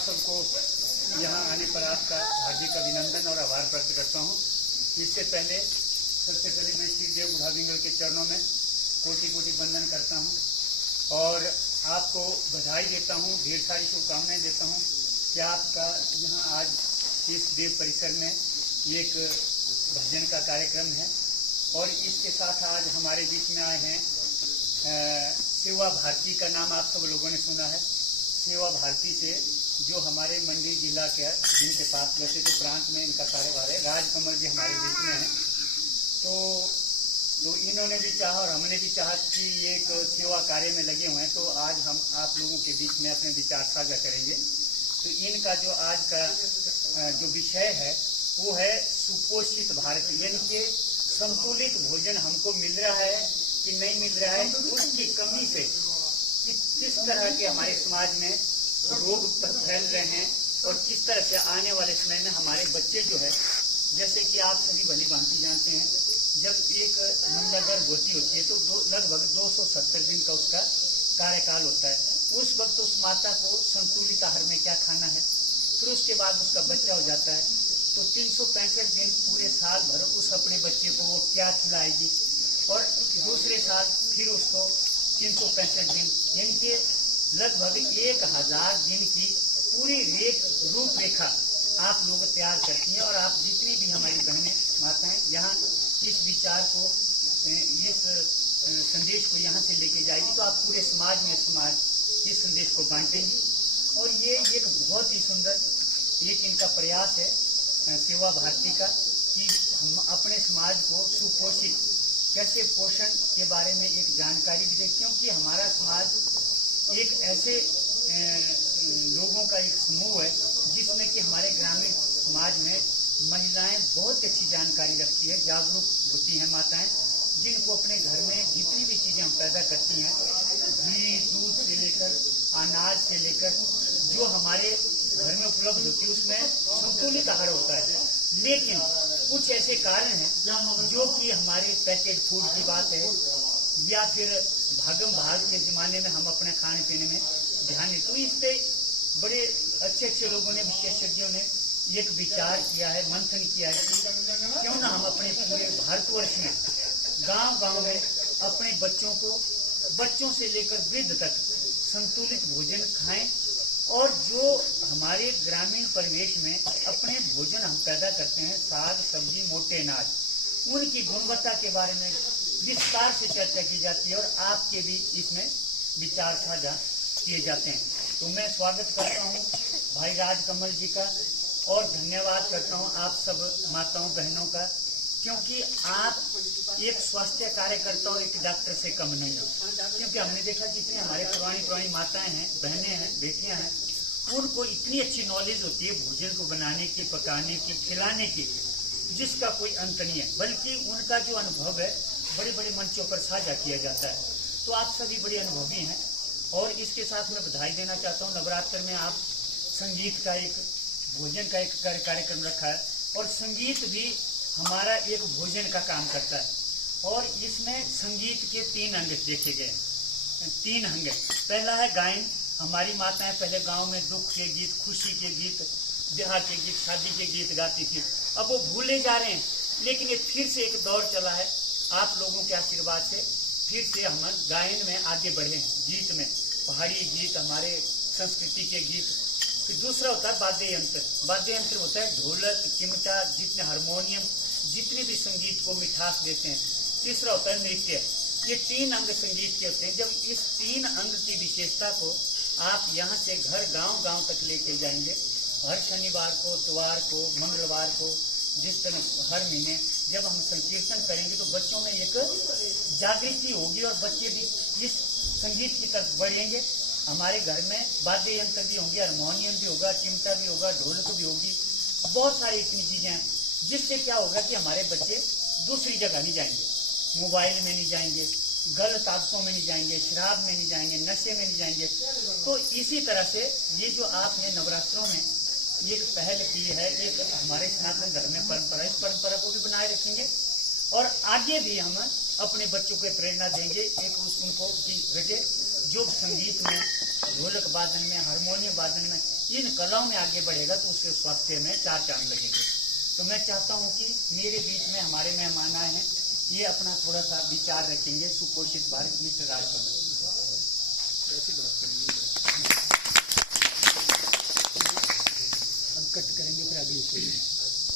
आप सबको यहाँ आने पर आपका हार्दिक अभिनंदन और आभार व्यक्त करता हूँ। इससे पहले सबसे पहले मैं श्री देव बुढ़ा बिंगल के चरणों में कोटि कोटि वंदन करता हूँ और आपको बधाई देता हूँ, ढेर सारी शुभकामनाएं देता हूँ कि आपका यहाँ आज इस देव परिसर में एक भजन का कार्यक्रम है और इसके साथ आज हमारे बीच में आए हैं सेवा भारती का नाम आप सब लोगों ने सुना है। सेवा भारती से जो हमारे मंडी जिला के जिनके पास वैसे तो प्रांत में इनका कार्यभार है, राजकमल जी हमारे बीच में हैं। तो इन्होंने भी चाहा और हमने भी चाहा कि एक सेवा कार्य में लगे हुए हैं, तो आज हम आप लोगों के बीच में अपने विचार साझा करेंगे। तो इनका जो आज का जो विषय है वो है सुपोषित भारत, यानी कि संतुलित भोजन हमको मिल रहा है कि नहीं मिल रहा है, उसकी कमी से किस तरह के हमारे समाज में रोग फैल रहे हैं और किस तरह से आने वाले समय में हमारे बच्चे जो है, जैसे कि आप सभी भली भांति जानते हैं, जब एक महिला गर्भवती होती है तो लगभग 270 दिन का उसका कार्यकाल होता है। उस वक्त उस माता को संतुलित आहार में क्या खाना है, फिर उसके बाद उसका बच्चा हो जाता है तो 365 दिन पूरे साल भर उस अपने बच्चे को वो क्या खिलाएगी और दूसरे साल फिर उसको 365 दिन, यानी कि लगभग 1000 दिन की पूरी रूपरेखा आप लोग तैयार करती हैं। और आप जितनी भी हमारी बहनें माताएं यहाँ इस विचार को, इस संदेश को यहाँ से लेके जाएगी तो आप पूरे समाज में इस संदेश को बांटेंगी। और ये एक बहुत ही सुंदर एक इनका प्रयास है सेवा भारती का कि हम अपने समाज को सुपोषित कैसे पोषण के बारे में एक जानकारी भी दें, क्योंकि हमारा समाज एक ऐसे लोगों का एक समूह है जिसमें कि हमारे ग्रामीण समाज में महिलाएं बहुत अच्छी जानकारी रखती है, जागरूक होती हैं माताएं, जिनको अपने घर में जितनी भी चीज़ें हम पैदा करती हैं, घी दूध से लेकर अनाज से लेकर जो हमारे घर में उपलब्ध होती है उसमें संतुलित आहार होता है। लेकिन कुछ ऐसे कारण हैं जो कि हमारे पैकेट फूड की बात है या फिर भागम भाग के ज़माने में हम अपने खाने पीने में ध्यान नहीं, तो इस पे बड़े अच्छे लोगों ने, विशेषज्ञों ने एक विचार किया है, मंथन किया है कि क्यों ना हम अपने पूरे भारतवर्ष में गांव में अपने बच्चों से लेकर वृद्ध तक संतुलित भोजन खाएं और जो हमारे ग्रामीण परिवेश में अपने भोजन हम पैदा करते हैं, साग सब्जी मोटे अनाज, उनकी गुणवत्ता के बारे में विस्तार से चर्चा की जाती है और आपके भी इसमें विचार साझा किए जाते हैं। तो मैं स्वागत करता हूं भाई राजकमल जी का और धन्यवाद करता हूं आप सब माताओं बहनों का, क्योंकि आप एक स्वास्थ्य कार्यकर्ता और एक डॉक्टर से कम नहीं हो। क्योंकि हमने देखा जितनी हमारे पुरानी माताएं हैं, बहनें हैं, बेटियां हैं, उनको इतनी अच्छी नॉलेज होती है भोजन को बनाने की, पकाने की, खिलाने की, जिसका कोई अंत नहीं है, बल्कि उनका जो अनुभव है बड़े बड़े मंचों पर साझा किया जाता है। तो आप सभी बड़े अनुभवी हैं और इसके साथ मैं बधाई देना चाहता हूँ। नवरात्र में आप संगीत का एक भोजन का एक कार्यक्रम रखा है और संगीत भी हमारा एक भोजन का काम करता है और इसमें संगीत के 3 अंग देखे गए, 3 अंग। पहला है गायन। हमारी माताएं पहले गांव में दुख के गीत, खुशी के गीत, ब्याह के गीत, शादी के गीत गाती थी, अब वो भूले जा रहे हैं, लेकिन ये फिर से एक दौर चला है आप लोगों के आशीर्वाद से, फिर से हम गायन में आगे बढ़े हैं, गीत में, पहाड़ी गीत, हमारे संस्कृति के गीत। फिर दूसरा होता है वाद्य यंत्र। वाद्य यंत्र होता है ढोलक, चिमटा, जितने हारमोनियम, जितने भी संगीत को मिठास देते हैं। तीसरा होता है नृत्य। ये 3 अंग संगीत के होते हैं। जब इस 3 अंग की विशेषता को आप यहाँ से घर गांव तक लेके जाएंगे, हर शनिवार को, इतवार को, मंगलवार को, जिस तरह हर महीने जब हम संकीर्तन करेंगे तो बच्चों में एक जागृति होगी और बच्चे भी इस संगीत की तरफ बढ़ेंगे। हमारे घर में वाद्य यंत्र भी होंगे, हारमोनियम भी होगा, चिमटा भी होगा, ढोलक भी होगी, बहुत सारी इतनी चीजें हैं, जिससे क्या होगा कि हमारे बच्चे दूसरी जगह नहीं जाएंगे, मोबाइल में नहीं जाएंगे, गलत आदतों में नहीं जाएंगे, शराब में नहीं जाएंगे, नशे में नहीं जाएंगे। तो इसी तरह से ये जो आपने नवरात्रों में एक पहल की है, एक हमारे सनातन धर्म में परंपरा, इस परंपरा को भी बनाए रखेंगे और आगे भी हम अपने बच्चों को प्रेरणा देंगे एक उनको कि बेटे जो संगीत में, ढोलक वादन में, हारमोनियम वादन में, विभिन्न कलाओं में आगे बढ़ेगा तो उसके स्वास्थ्य में 4 चांद लगेंगे। तो मैं चाहता हूं कि मेरे बीच में हमारे मेहमान आए हैं, ये अपना थोड़ा सा विचार रखेंगे। सुपोषित भारत मिस्टर राजकुमार।